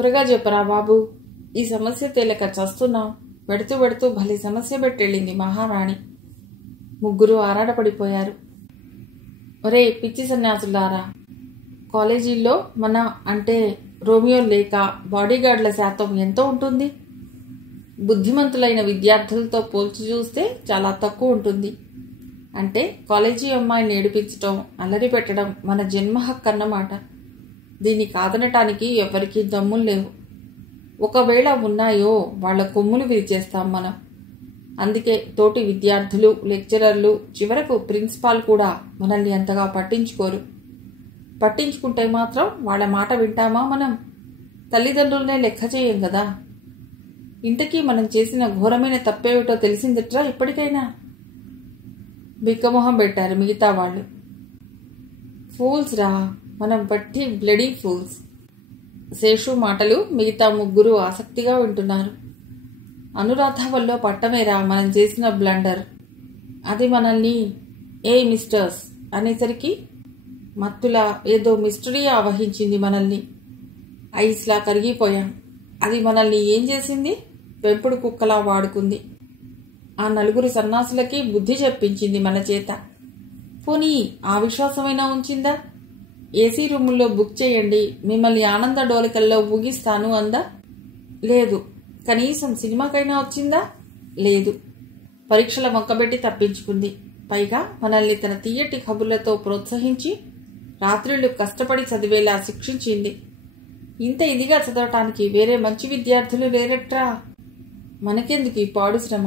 త్వరగా చెప్పరా బాబు, ఈ సమస్య తేలక చస్తున్నాం. పెడుతూ పెడుతూ భలే సమస్య పెట్టెళ్ళింది మహారాణి. ముగ్గురు ఆరాటపడిపోయారు. ఒరే పిచ్చి సన్యాసులారా, కాలేజీల్లో మన అంటే రోమియో లేక బాడీగార్డుల శాతం ఎంతో ఉంటుంది? బుద్ధిమంతులైన విద్యార్థులతో పోల్చి చూస్తే చాలా తక్కువ ఉంటుంది. అంటే కాలేజీ అమ్మాయిని ఏడిపించటం, అల్లరి పెట్టడం మన జన్మ హక్కు అన్నమాట. దీన్ని కాదనటానికి ఎవరికీ దమ్ములు లేవు. ఒకవేళ ఉన్నాయో వాళ్ల కొమ్ములు విరిచేస్తాం మనం. అందుకే తోటి విద్యార్థులు, లెక్చరర్లు, చివరకు ప్రిన్సిపాల్ కూడా మనల్ని అంతగా పట్టించుకోరు. పట్టించుకుంటే మాత్రం వాళ్ళ మాట వింటామా మనం? తల్లిదండ్రులనే లెక్క చేయం కదా. ఇంతకీ మనం చేసిన ఘోరమైన తప్పేమిటో తెలిసిందిట్రా ఇప్పటికైనా? బిక్కమొహం పెట్టారు మిగతా వాళ్ళు. ఫూల్స్ రా, మనం బట్టి బ్లడీ ఫూల్స్. శేషు మాటలు మిగతా ముగ్గురు ఆసక్తిగా వింటున్నారు. అనురాధ వల్ల పట్టమేరా మనం చేసిన బ్లండర్. అది మనల్ని ఏ మిస్టర్స్ అనేసరికి మత్తులా ఏదో మిస్టరీ ఆవహించింది మనల్ని. ఐస్లా కరిగిపోయాం. అది మనల్ని ఏం చేసింది? పెంపుడు కుక్కలా వాడుకుంది. ఆ నలుగురు సన్నాసులకి బుద్ధి చెప్పించింది మన చేత. పోనీ ఆ విశ్వాసమైనా ఉంచిందా? ఏసీ రూముల్లో బుక్ చేయండి, మిమ్మల్ని ఆనంద డోలికల్లో ఊగిస్తాను అందా? లేదు. కనీసం సినిమాకైనా వచ్చిందా? లేదు. పరీక్షల మొక్కబెట్టి తప్పించుకుంది. పైగా మనల్ని తన తీయటి కబుర్లతో ప్రోత్సహించి రాత్రులు కష్టపడి చదివేలా శిక్షించింది. ఇంత ఇదిగా చదవటానికి వేరే మంచి విద్యార్థులు లేరట్రా. మనకెందుకు ఈ పాడు శ్రమ?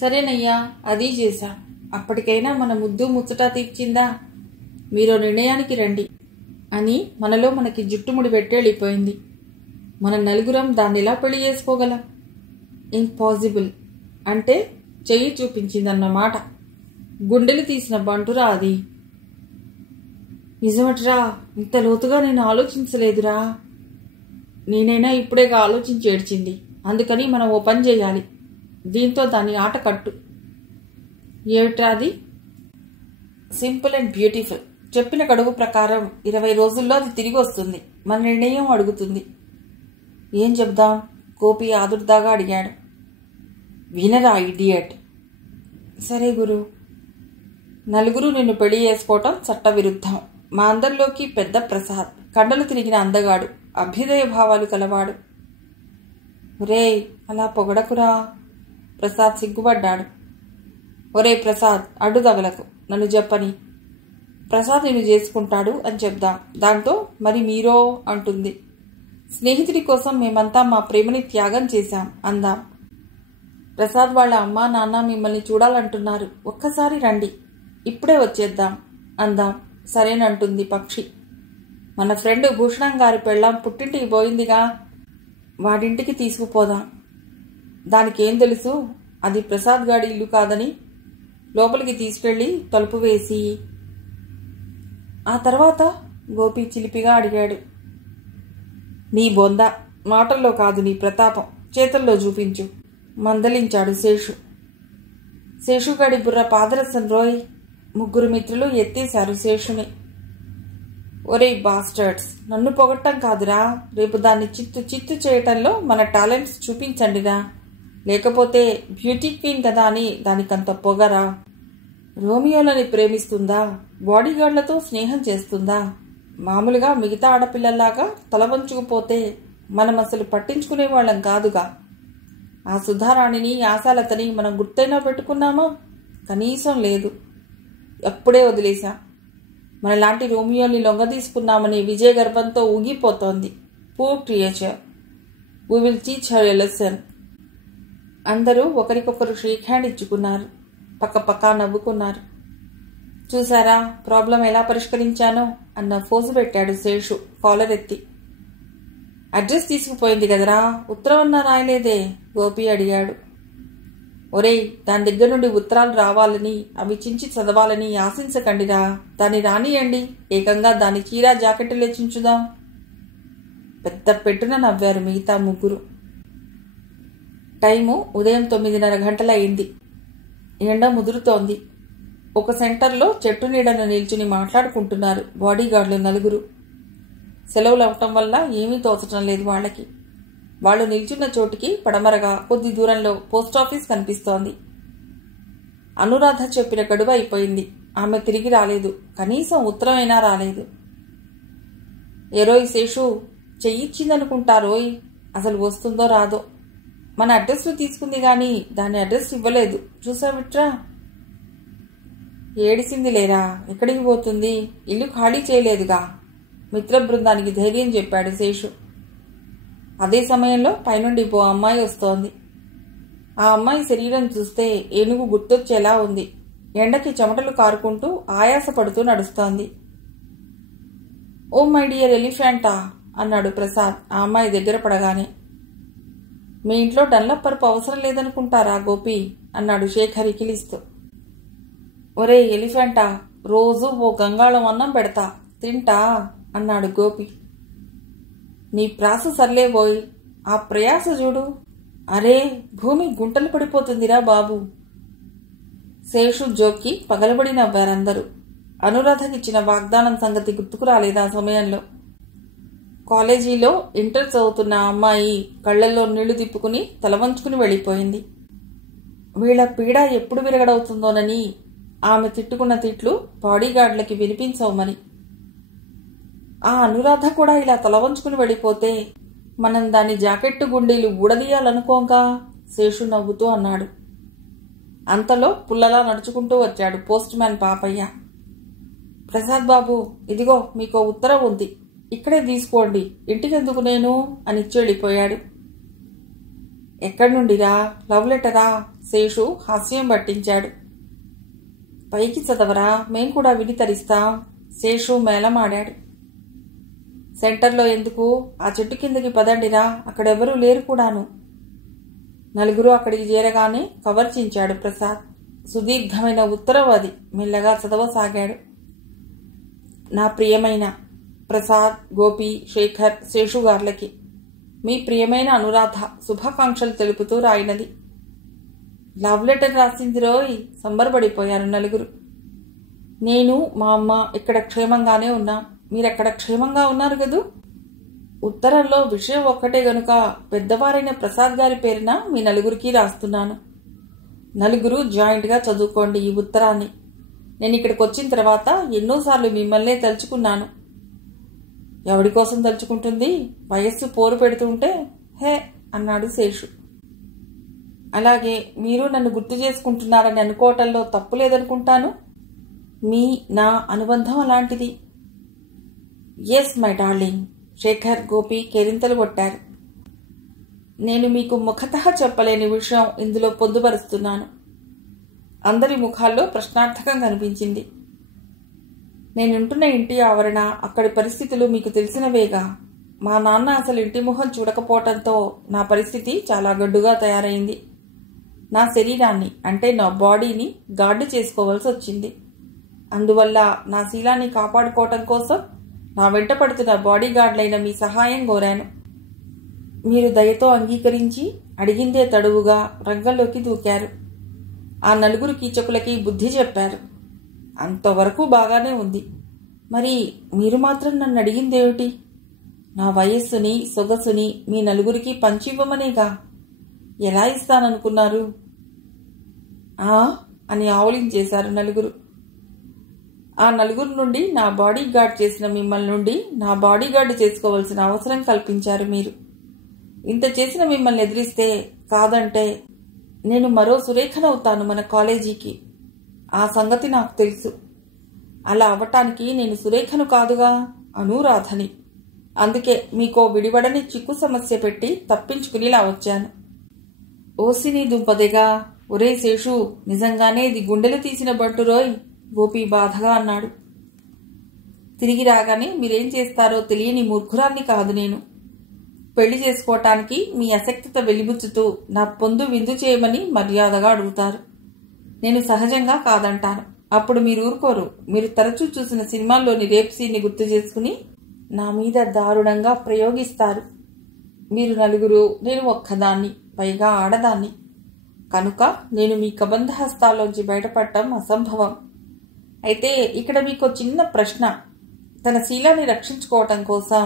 సరేనయ్యా, అదీ చేశా. అప్పటికైనా మన ముద్దు ముచ్చట తీర్చిందా? మీరో నిర్ణయానికి రండి అని మనలో మనకి జుట్టుముడి పెట్టేళ్ళిపోయింది. మన నలుగురం దాన్ని ఎలా పెళ్లి చేసుకోగలం? ఇంపాసిబుల్ అంటే చెయ్యి చూపించిందన్నమాట. గుండెలు తీసిన బంటురా అది. నిజమట్రా, ఇంత లోతుగా నేను ఆలోచించలేదురా. నేనైనా ఇప్పుడేగా ఆలోచించి ఏడ్చింది. అందుకని మనం ఓ పని చేయాలి. దీంతో దాని ఆట కట్టు. ఏమిట్రా అది? Simple and beautiful. చెప్పిన గడువు ప్రకారం 20 రోజుల్లో అది తిరిగి వస్తుంది. మన నిర్ణయం అడుగుతుంది. ఏం చెప్దాం? గోపి ఆదుర్దాగా అడిగాడు. వినరా ఇడియట్. సరే గురు. నలుగురు నిన్ను పెళ్లి చేసుకోవటం చట్టవిరుద్ధం. మా అందరిలోకి పెద్ద ప్రసాద్, కండలు తిరిగిన అందగాడు, అభ్యుదయ భావాలు కలవాడు. ఒరే అలా పొగడకురా. ప్రసాద్ సిగ్గుపడ్డాడు. ఒరే ప్రసాద్, అడ్డు తగలకు, నన్ను చెప్పని. ప్రసాద్ నిన్ను చేసుకుంటాడు అని చెప్దాం. దాంతో మరి మీరో అంటుంది. స్నేహితుడి కోసం మేమంతా మా ప్రేమని త్యాగం చేశాం అందాం. ప్రసాద్ వాళ్ళ అమ్మా నాన్న మిమ్మల్ని చూడాలంటున్నారు. ఒక్కసారి రండి, ఇప్పుడే వచ్చేద్దాం అందాం. సరేనంటుంది పక్షి. మన ఫ్రెండ్ భూషణం గారి పెళ్ళాం పుట్టింటికి పోయిందిగా, వాడింటికి తీసుకుపోదాం. దానికేం తెలుసు అది ప్రసాద్ గాడి ఇల్లు కాదని? లోపలికి తీసుకెళ్లి తలుపు వేసి ఆ తర్వాత గోపి చిలిపిగా అడిగాడు. నీ బొంద, మాటల్లో కాదు నీ ప్రతాపం, చేతల్లో చూపించు మందలించాడు శేషు. శేషుగాడి బుర్ర పాదరసం రోయ్. ముగ్గురు మిత్రులు ఎత్తేశారు శేషుని. ఒరే బాస్టర్డ్స్, నన్ను పొగట్టం కాదురా, రేపు దాన్ని చిత్తు చిత్తు చేయటంలో మన టాలెంట్స్ చూపించండిరా. లేకపోతే బ్యూటీ క్వీన్ కదా అని దానికంత పొగరా? రోమియోలని ప్రేమిస్తుందా? బాడీగార్డులతో స్నేహం చేస్తుందా? మామూలుగా మిగతా ఆడపిల్లల్లాగా తల వంచుకుపోతే మనం అసలు పట్టించుకునేవాళ్ళం కాదుగా. ఆ సుధారాణిని, ఆశాలతని మనం గుర్తైనా పెట్టుకున్నామా? కనీసం లేదు. అప్పుడే వదిలేశాం. మనలాంటి రోమియోని లొంగ తీసుకున్నామని విజయ గర్భంతో ఊగిపోతోంది. Poor creature. We will teach her a lesson. అందరూ ఒకరికొకరు షేక్ హ్యాండ్ ఇచ్చుకున్నారు. పక్కపక్క నవ్వుకున్నారు. చూసారా ప్రాబ్లం ఎలా పరిష్కరించానో అన్న ఫోజు పెట్టాడు శేషు కాలర్ ఎత్తి. అడ్రస్ తీసుకుపోయింది కదరా, ఉత్తరం అన్నా రాయలేదే? గోపి అడిగాడు. ఒరేయ్, దాని దగ్గర నుండి ఉత్తరాలు రావాలని, అవి చించి చదవాలని ఆశించకండిరా. దాన్ని రానియండి, ఏకంగా దాని చీరా జాకెట్టులే చించుదాం. పెద్ద పెట్టున నవ్వారు మిగతా ముగ్గురు. టైము ఉదయం 9:30 గంటలయింది. ఎండ ముదురుతోంది. ఒక సెంటర్లో చెట్టు నీడను నిల్చుని మాట్లాడుకుంటున్నారు బాడీగార్డులు నలుగురు. సెలవులు అవటం వల్ల ఏమీ తోచటం లేదు వాళ్ళకి. వాళ్ళు నిల్చున్న చోటికి పడమరగా కొద్ది దూరంలో పోస్టాఫీస్ కనిపిస్తోంది. అనురాధ చెప్పిన గడువు అయిపోయింది. ఆమె తిరిగి రాలేదు. కనీసం ఉత్తరమైనా రాలేదు. ఏరోయ్ శేషు, చెయ్యిచ్చిందనుకుంటారోయ్. అసలు వస్తుందో రాదో. మన అడ్రస్లు తీసుకుంది గాని దాని అడ్రస్ ఇవ్వలేదు. చూసావిట్రా? ఏడిసింది లేరా. ఎక్కడికి పోతుంది? ఇల్లు ఖాళీ చేయలేదుగా. మిత్ర బృందానికి ధైర్యం చెప్పాడు శేషు. అదే సమయంలో పైనుండి ఓ అమ్మాయి వస్తోంది. ఆ అమ్మాయి శరీరం చూస్తే ఏనుగు గుర్తొచ్చేలా ఉంది. ఎండకి చెమటలు కారుకుంటూ ఆయాసపడుతూ నడుస్తోంది. ఓ మై డియర్ ఎలిఫెంటా అన్నాడు ప్రసాద్ ఆ అమ్మాయి దగ్గర పడగానే. మీ ఇంట్లో డన్లప్ పరుపు అవసరం లేదనుకుంటారా గోపి అన్నాడు శేఖర్ ఇకిలిస్తూ. ఒరే ఎలిఫెంటా, రోజు ఓ గంగాళం అన్నం పెడతా, తింటా అన్నాడు గోపి. నీ ప్రాస సర్లేబోయ్, ఆ ప్రయాస చూడు. అరే, భూమి గుంటలు పడిపోతుందిరా బాబు. శేషు జోక్కి పగలబడి నవ్వారందరూ. అనురాధకిచ్చిన వాగ్దానం సంగతి గుర్తుకు రాలేదా సమయంలో? కాలేజీలో ఇంటర్ చదువుతున్న అమ్మాయి కళ్లల్లో నీళ్లు తిప్పుకుని తలవంచుకుని వెళ్ళిపోయింది. వీళ్ల పీడ ఎప్పుడు విరగడవుతుందోనని ఆమె తిట్టుకున్న తిట్లు బాడీగార్డులకి వినిపించవు మరి. ఆ అనురాధ కూడా ఇలా తలవంచుకుని వెళ్ళిపోతే మనం దాని జాకెట్టు గుండీలు ఊడదీయాలనుకోంగా శేషు నవ్వుతూ అన్నాడు. అంతలో పుల్లలా నడుచుకుంటూ వచ్చాడు పోస్ట్ మ్యాన్ పాపయ్య. ప్రసాద్ బాబు, ఇదిగో మీకో ఉత్తరం ఉంది, ఇక్కడే తీసుకోండి, ఇంటికెందుకు నేను అని ఇచ్చి వెళ్ళిపోయాడు. ఎక్కడి నుండిరా? లవ్ లెటరా? శేషు హాస్యం పట్టించాడు. పైకి చదవరా, మేం కూడా విని తరిస్తాం. శేషు మేళమాడాడు. సెంటర్లో ఎందుకు? ఆ చెట్టు కిందకి పదండిరా, అక్కడెవరూ లేరు కూడాను. నలుగురు అక్కడికి చేరగానే కవర్చించాడు ప్రసాద్. సుదీర్ఘమైన ఉత్తరం అది. మెల్లగా చదవసాగాడు. నా ప్రియమైన ప్రసాద్, గోపి, శేఖర్, శేషు గార్లకి మీ ప్రియమైన అనురాధ శుభాకాంక్షలు తెలుపుతూ రాయినది. లవ్ లెటర్ రాసింది రోయ్. సంబరపడిపోయారు నలుగురు. నేను మా అమ్మ ఇక్కడ క్షేమంగానే ఉన్నాం. మీరెక్కడ క్షేమంగా ఉన్నారు కదూ? ఉత్తరంలో విషయం ఒక్కటే గనుక పెద్దవారైన ప్రసాద్ గారి పేరున మీ నలుగురికి రాస్తున్నాను. నలుగురు జాయింట్గా చదువుకోండి ఈ ఉత్తరాన్ని. నేను ఇక్కడికి వచ్చిన తర్వాత ఎన్నోసార్లు మిమ్మల్నే తలుచుకున్నాను. ఎవడి కోసం తలుచుకుంటుంది? వయస్సు పోరు పెడుతుంటే హే అన్నాడు శేషు. అలాగే మీరు నన్ను గుర్తు చేసుకుంటున్నారని అనుకోవటంలో తప్పు లేదనుకుంటాను. మీ నా అనుబంధం అలాంటిది. Yes my darling. Shekhar, Gopi కేరింతలు కొట్టారు. నేను మీకు ముఖతః చెప్పలేని విషయం ఇందులో పొందుపరుస్తున్నాను. అందరి ముఖాల్లో ప్రశ్నార్థకం కనిపించింది. నేనుంటున్న ఇంటి ఆవరణ, అక్కడి పరిస్థితులు మీకు తెలిసినవేగా. మా నాన్న అసలు ఇంటి ముఖం చూడకపోవటంతో నా పరిస్థితి చాలా గడ్డుగా తయారైంది. నా శరీరాన్ని అంటే నా బాడీని గార్డు చేసుకోవాల్సి వచ్చింది. అందువల్ల నా శీలాన్ని కాపాడుకోవటం కోసం నా వెంట పడుతున్న బాడీ గార్డులైన మీ సహాయం కోరాను. మీరు దయతో అంగీకరించి అడిగిందే తడువుగా రంగంలోకి దూకారు. ఆ నలుగురు కీచకులకి బుద్ధి చెప్పారు. అంతవరకు బాగానే ఉంది. మరి మీరు మాత్రం నన్ను అడిగిందేమిటి? నా వయస్సుని, సొగసుని మీ నలుగురికి పంచివ్వమనేగా. ఎలా ఇస్తాననుకున్నారు? అని ఆవులించేశారు నలుగురు. ఆ నలుగురు నుండి నా బాడీ గార్డ్ చేసిన మిమ్మల్ని నుండి నా బాడీ గార్డు చేసుకోవాల్సిన అవసరం కల్పించారు మీరు. ఇంత చేసిన మిమ్మల్ని ఎదిరిస్తే, కాదంటే నేను మరో సురేఖనవుతాను మన కాలేజీకి. ఆ సంగతి నాకు తెలుసు. అలా అవ్వటానికి నేను సురేఖను కాదుగా, అనురాధని. అందుకే మీకో విడివడని చిక్కు సమస్య పెట్టి తప్పించుకునిలా వచ్చాను. ఓసిని దుంపదేగా. ఒరే శేషు, నిజంగానే ఇది గుండెలు తీసిన బంటురోయ్, గోపి బాధగా అన్నాడు. తిరిగి రాగానే మీరేం చేస్తారో తెలియని మూర్ఖురాన్ని కాదు నేను. పెళ్లి చేసుకోవటానికి మీ అసక్తత వెలిబుచ్చుతూ నా పొందు విందు చేయమని మర్యాదగా అడుగుతారు. నేను సహజంగా కాదంటాను. అప్పుడు మీరు ఊరుకోరు. మీరు తరచూ చూసిన సినిమాల్లోని రేప్ సీన్ని గుర్తు చేసుకుని నా మీద దారుణంగా ప్రయోగిస్తారు. మీరు నలుగురు, నేను ఒక్కదాన్ని, పైగా ఆడదాన్ని. కనుక నేను మీ కబంధ హస్తాల్లోంచి బయటపడటం అసంభవం. అయితే ఇక్కడ మీకో చిన్న ప్రశ్న. తన శీలాన్ని రక్షించుకోవటం కోసం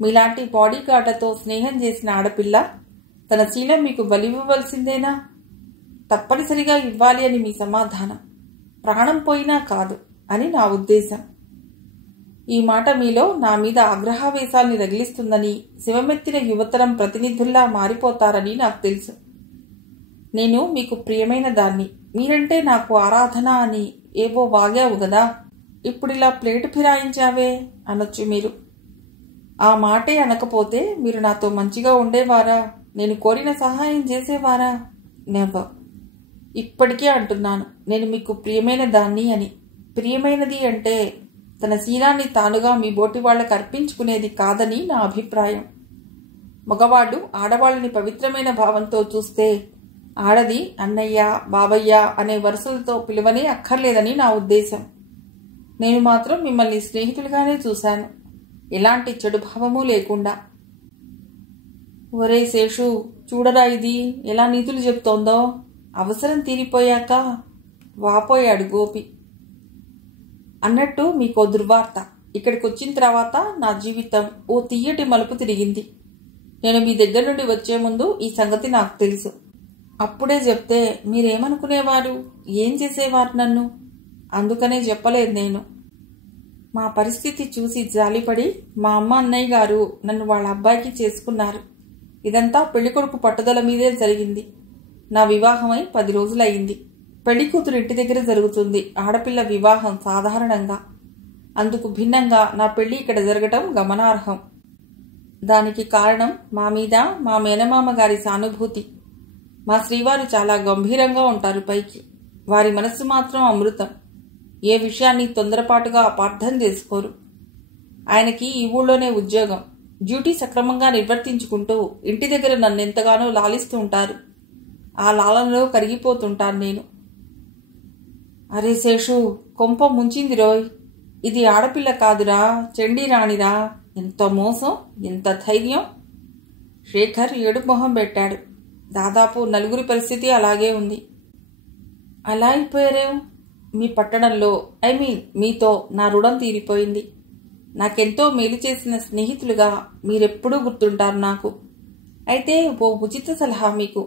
మీలాంటి బాడీ గార్డ్లతో స్నేహం చేసిన ఆడపిల్ల తన శీలం మీకు బలివ్వవలసిందేనా? తప్పనిసరిగా ఇవ్వాలి అని మీ సమాధానం. ప్రాణం పోయినా కాదు అని నా ఉద్దేశం. ఈ మాట మీలో నా మీద ఆగ్రహావేశాల్ని రగిలిస్తుందని, శివమెత్తిన యువతరం ప్రతినిధుల్లా మారిపోతారని నాకు తెలుసు. నేను మీకు ప్రియమైన దాన్ని, మీరంటే నాకు ఆరాధన అని ఏవో వాగావు గదా, ఇప్పుడిలా ప్లేటు ఫిరాయించావే అనొచ్చు మీరు. ఆ మాటే అనకపోతే మీరు నాతో మంచిగా ఉండేవారా? నేను కోరిన సహాయం చేసేవారా? నెవర్. ఇప్పటికే అంటున్నాను, నేను మీకు ప్రియమైన దాన్ని అని. ప్రియమైనది అంటే తన శీలాన్ని తానుగా మీ బోటి వాళ్లకు అర్పించుకునేది కాదని నా అభిప్రాయం. మగవాళ్ళు ఆడవాళ్ళని పవిత్రమైన భావంతో చూస్తే ఆడది అన్నయ్య, బాబయ్య అనే వరుసలతో పిలువనే అక్కర్లేదని నా ఉద్దేశం. నేను మాత్రం మిమ్మల్ని స్నేహితులుగానే చూశాను, ఎలాంటి చెడు భావమూ లేకుండా. ఒరే శేషు, చూడరా ఇది ఎలా నీతులు చెప్తోందో. అవసరం తీరిపోయాక వాపోయాడు గోపి. అన్నట్టు మీకో దుర్వార్త. ఇక్కడికి వచ్చిన తర్వాత నా జీవితం ఓ తీయటి మలుపు తిరిగింది. నేను మీ దగ్గర నుండి వచ్చే ముందు ఈ సంగతి నాకు తెలుసు. అప్పుడే చెప్తే మీరేమనుకునేవారు, ఏం చేసేవారు నన్ను? అందుకనే చెప్పలేదు నేను. మా పరిస్థితి చూసి జాలిపడి మా అమ్మ అన్నయ్య గారు నన్ను వాళ్ళ అబ్బాయికి చేసుకున్నారు. ఇదంతా పెళ్లికొడుకు పట్టుదల మీదే జరిగింది. నా వివాహమై 10 రోజులయ్యింది. పెళ్లి కూతురు ఇంటి దగ్గర జరుగుతుంది ఆడపిల్ల వివాహం సాధారణంగా. అందుకు భిన్నంగా నా పెళ్లి ఇక్కడ జరగటం గమనార్హం. దానికి కారణం మా మీద మా మేనమామ గారి సానుభూతి. మా శ్రీవారు చాలా గంభీరంగా ఉంటారు పైకి, వారి మనస్సు మాత్రం అమృతం. ఏ విషయాన్ని తొందరపాటుగా అపార్థం చేసుకోరు. ఆయనకి ఈ ఊళ్ళోనే ఉద్యోగం. డ్యూటీ సక్రమంగా నిర్వర్తించుకుంటూ ఇంటి దగ్గర నన్నెంతగానో లాలిస్తూ ఉంటారు. ఆ లాలంలో కరిగిపోతుంటాను నేను. అరే శేషు, కొంప ముంచింది రోయ్. ఇది ఆడపిల్ల కాదురా, చండీ రాణిరా. ఎంత మోసం, ఎంత ధైర్యం. శేఖర్ ఏడుపు మొహం పెట్టాడు. దాదాపు నలుగురి పరిస్థితి అలాగే ఉంది. అలా అయిపోయారేం? మీ పట్టణంలో మీతో నా రుణం తీరిపోయింది. నాకెంతో మేలు చేసిన స్నేహితులుగా మీరెప్పుడూ గుర్తుంటారు నాకు. అయితే ఓ ఉచిత సలహా మీకు.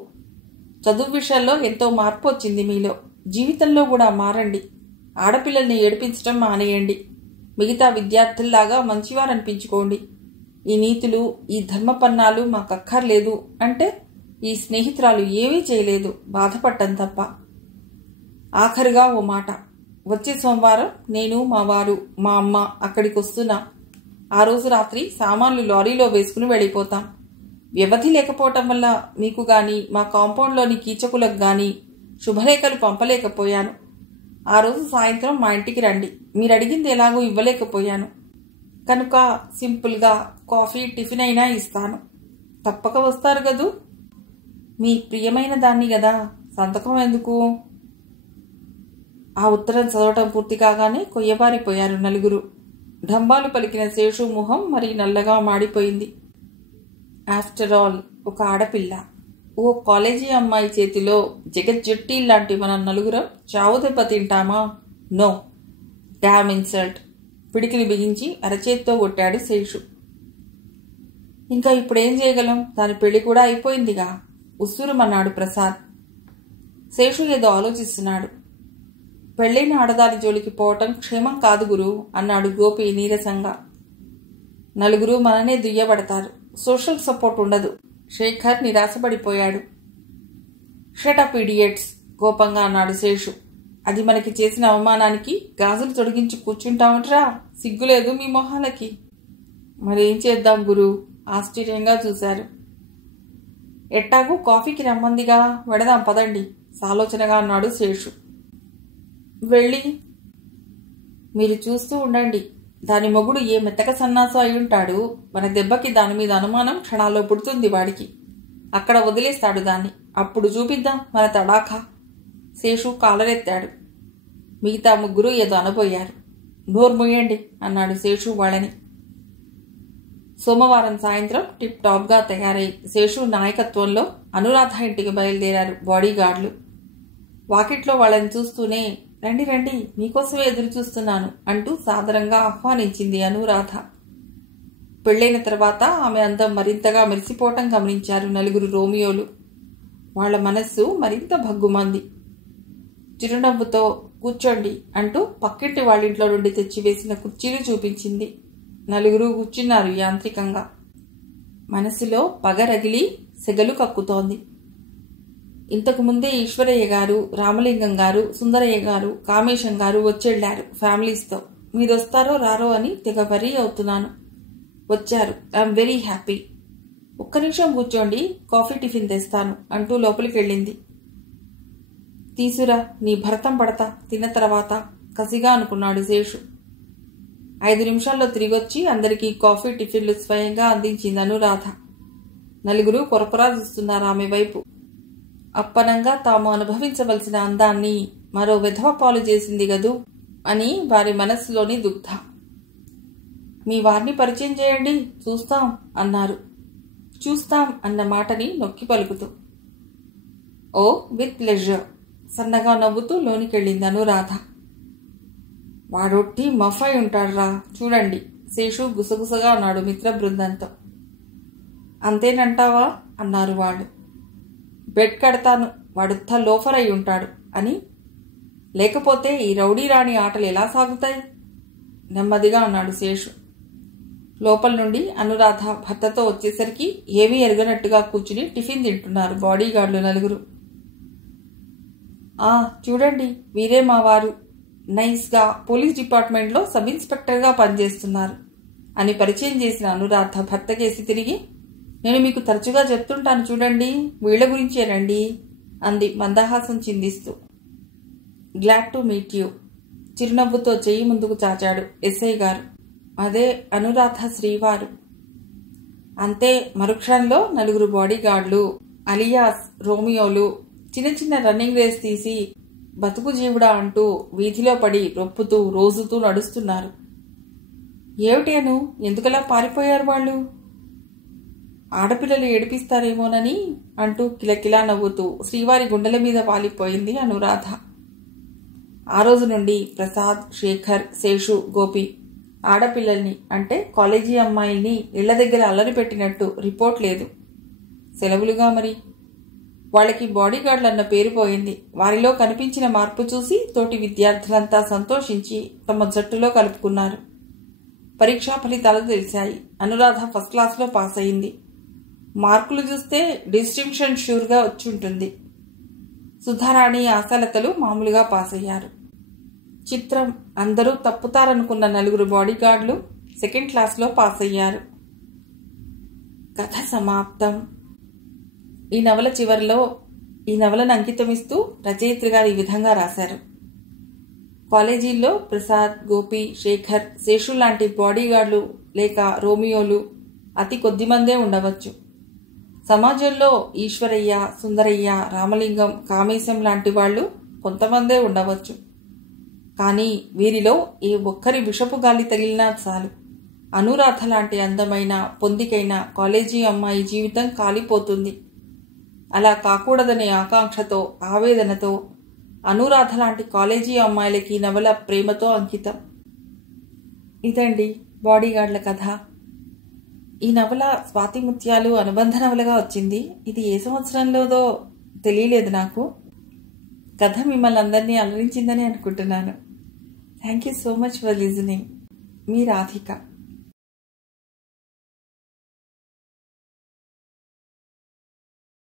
చదువు విషయాల్లో ఎంతో మార్పు వచ్చింది మీలో. జీవితంలో కూడా మారండి. ఆడపిల్లల్ని ఏడిపించడం మానేయండి. మిగతా విద్యార్థుల్లాగా మంచివారనిపించుకోండి. ఈ నీతులు, ఈ ధర్మపన్నాలు మాకక్కర్లేదు అంటే ఈ స్నేహితురాలు ఏమీ చేయలేదు, బాధపడ్డం తప్ప. ఆఖరుగా ఓ మాట. వచ్చే సోమవారం నేను, మా వారు, మా అమ్మ అక్కడికి వస్తున్నాం. ఆ రోజు రాత్రి సామాన్లు లారీలో వేసుకుని వెళ్ళిపోతాం. వ్యవధి లేకపోవటం వల్ల మీకు గాని మా కాంపౌండ్లోని కీచకులకు గాని శుభలేఖలు పంపలేకపోయాను. ఆ రోజు సాయంత్రం మా ఇంటికి రండి. మీరు అడిగింది ఎలాగో ఇవ్వలేకపోయాను కనుక సింపుల్గా కాఫీ, టిఫిన్ అయినా ఇస్తాను. తప్పక వస్తారు కదూ? మీ ప్రియమైన దాన్ని గదా, సంతకం ఎందుకు? ఆ ఉత్తరం చదవటం పూర్తి కాగానే కొయ్యబారిపోయారు నలుగురు. ఢంబాలు పలికిన శేషు మొహం మరీ నల్లగా మాడిపోయింది. ఆఫ్టర్ ఆల్ ఒక ఆడపిల్ల, ఓ కాలేజీ అమ్మాయి చేతిలో జగజ్జట్టి లాంటి మనం నలుగురం చావు దెబ్బ తింటామా? No, dam insult. పిడికిలి బిగించి అరచేత్తో కొట్టాడు శేషు. ఇంకా ఇప్పుడేం చేయగలం? దాని పెళ్లి కూడా అయిపోయిందిగా, ఉస్సురుమన్నాడు ప్రసాద్. శేషు ఏదో ఆలోచిస్తున్నాడు. పెళ్లైన ఆడదాని జోలికి పోవటం క్షేమం కాదు గురు అన్నాడు గోపి నీరసంగా. నలుగురు మననే దుయ్యబడతారు, సోషల్ సపోర్ట్ ఉండదు. శేఖర్ నిరాశపడిపోయాడు. షటప్ ఇడియట్స్ కోపంగా అన్నాడు శేషు. అది మనకి చేసిన అవమానానికి గాజులు తొడిగించి కూర్చుంటామట్రా, సిగ్గులేదు మీ మొహాలకి. మరేం చేద్దాం గురు? ఆశ్చర్యంగా చూశారు. ఎట్టాగూ కాఫీకి రమ్మందిగా, వెడదాం పదండి సాలోచనగా అన్నాడు శేషు. వెళ్ళి మీరు చూస్తూ ఉండండి. దాని మొగుడు ఏ మెత్తక సన్నాసో అయి ఉంటాడు. మన దెబ్బకి దాని మీద అనుమానం క్షణాల్లో పుడుతుంది వాడికి. అక్కడ వదిలేస్తాడు దాన్ని. అప్పుడు చూపిద్దాం మన తడాఖా. శేషు కాలరెత్తాడు. మిగతా ముగ్గురు ఏదో అనబోయారు. నోరు ముయ్యండి అన్నాడు శేషు వాళ్ళని. సోమవారం సాయంత్రం టిప్ టాప్గా తయారై శేషు నాయకత్వంలో అనురాధ ఇంటికి బయలుదేరారు బాడీగార్డులు. వాకిట్లో వాళ్ళని చూస్తూనే రండి రండి, మీకోసమే ఎదురు చూస్తున్నాను అంటూ సాదరంగా ఆహ్వానించింది అనురాధ. పెళ్లైన తర్వాత ఆమె అందం మరింతగా మెరిసిపోవటం గమనించారు నలుగురు రోమియోలు. వాళ్ల మనస్సు మరింత భగ్గుమంది. చిరునవ్వుతో కూర్చోండి అంటూ పక్కింటి వాళ్ళింట్లో నుండి తెచ్చివేసిన కుర్చీలు చూపించింది. నలుగురు కూర్చున్నారు యాంత్రికంగా. మనసులో పగ రగిలి సెగలు కక్కుతోంది. ఇంతకు ముందే ఈశ్వరయ్య గారు, రామలింగం గారు, సుందరయ్య గారు, కామేశం గారు వచ్చెళ్లారు ఫ్యామిలీస్తో. మీరొస్తారో రారో అని తెగ వరీ అవుతున్నాను. వచ్చారు. I'm very happy. ఒక్క నిమిషం కూర్చోండి, కాఫీ టిఫిన్ తెస్తాను అంటూ లోపలికెళ్ళింది. తీసురా, నీ భరతం పడతా తిన్న తర్వాత కసిగా అనుకున్నాడు శేషు. 5 నిమిషాల్లో తిరిగొచ్చి అందరికీ కాఫీ టిఫిన్లు స్వయంగా అందించింది అనురాధ. నలుగురు కొరకొరా చూస్తున్నారు ఆమె వైపు. అప్పనంగా తాము అనుభవించవలసిన అందాన్ని మరో విధవ పాలు చేసింది గదూ అని వారి మనస్సులోని దుగ్ధ. మీ వారిని పరిచయం చేయండి, చూస్తాం అన్నారు. చూస్తాం అన్న మాటని నొక్కి పలుకుతూ. ఓ, విత్ ప్లెజర్ సన్నగా నవ్వుతూ లోనికెళ్ళింది అనురాధ. వాడొట్టి మఫై ఉంటాడ్రా చూడండి, శేషు గుసగుసగా అన్నాడు మిత్ర బృందంతో. అంతేనంటావా అన్నారు వాళ్ళు. బెడ్ కడతాను, వాడుత్త లోఫర్ అయి ఉంటాడు అని. లేకపోతే ఈ రౌడీ రాణి ఆటలు ఎలా సాగుతాయి? నెమ్మదిగా అన్నాడు శేషు. లోపల నుండి అనురాధ భర్తతో వచ్చేసరికి ఏమీ ఎరగనట్టుగా కూర్చుని టిఫిన్ తింటున్నారు బాడీగార్డులు నలుగురు. చూడండి, వీరే మా వారు, నైస్గా పోలీస్ డిపార్ట్మెంట్లో సబ్ ఇన్స్పెక్టర్గా పనిచేస్తున్నారు అని పరిచయం చేసిన అనురాధ భర్తకేసి తిరిగి, నేను మీకు తరచుగా చెప్తుంటాను చూడండి, వీళ్ల గురించేనండి అంది మందహాసం చిందిస్తూ. గ్లాడ్ టు మీట్ యూ చిరునవ్వుతో చెయ్యి ముందుకు చాచాడు ఎస్ఐ గారు. అదే అనురాధ శ్రీవారు. అంతే మరుక్షణంలో నలుగురు బాడీగార్డులు అలియాస్ రోమియోలు చిన్న చిన్న రన్నింగ్ రేస్ తీసి బతుకు జీవుడా అంటూ వీధిలో పడి రొప్పుతూ రోజుతూ నడుస్తున్నారు. ఏమిటేను, ఎందుకలా పారిపోయారు వాళ్ళు? ఆడపిల్లలు ఏడిపిస్తారేమోనని అంటూ కిలకిలా నవ్వుతూ శ్రీవారి గుండెల మీద వాలిపోయింది అనురాధ. ఆ రోజు నుండి ప్రసాద్, శేఖర్, శేషు, గోపి ఆడపిల్లల్ని అంటే కాలేజీ అమ్మాయిల్ని ఇళ్ల దగ్గర అల్లరి పెట్టినట్టు రిపోర్ట్ లేదు. సెలవులుగా మరి. వాళ్ళకి బాడీగార్డులు అన్న పేరు పోయింది. వారిలో కనిపించిన మార్పు చూసి తోటి విద్యార్థులంతా సంతోషించి తమ జట్టులో కలుపుకున్నారు. పరీక్షా ఫలితాలు తెలిసాయి. అనురాధ ఫస్ట్ క్లాస్లో పాస్ అయింది. మార్కులు చూస్తే డిస్టింక్షన్ ష్యూర్గా వచ్చుంటుంది. సుధారాణి, ఆశాలతలు మామూలుగా పాస్ అయ్యారు. చిత్రం, అందరూ తప్పుతారనుకున్న నలుగురు బాడీగార్డులు సెకండ్ క్లాస్లో పాస్ అయ్యారు. కథ సమాప్తం. ఈ నవల చివరిలో ఈ నవలను అంకితమిస్తూ రచయిత్రి గారు ఈ విధంగా రాశారు. కాలేజీల్లో ప్రసాద్, గోపి, శేఖర్, శేషు లాంటి బాడీగార్డులు లేక రోమియోలు అతి కొద్దిమందే ఉండవచ్చు. సమాజంలో ఈశ్వరయ్య, సుందరయ్య, రామలింగం, కామేశం లాంటి వాళ్ళు కొంతమందే ఉండవచ్చు. కానీ వీరిలో ఏ ఒక్కరి విషపు గాలి తగిలినా చాలు, అనురాధ లాంటి అందమైన పొందికైన కాలేజీ అమ్మాయి జీవితం కాలిపోతుంది. అలా కాకూడదనే ఆకాంక్షతో, ఆవేదనతో అనురాధ లాంటి కాలేజీ అమ్మాయిలకి నవల ప్రేమతో అంకితం. ఇదండి బాడీగార్డుల కథ. ఈ నవల స్వాతి ముత్యాలు అనుబంధ నవలగా వచ్చింది. ఇది ఏ సంవత్సరంలోదో తెలియలేదు నాకు. కథ మిమ్మల్ని అందరినీ అలరించిందని అనుకుంటున్నాను. Thank you so much for listening. Me Radhika.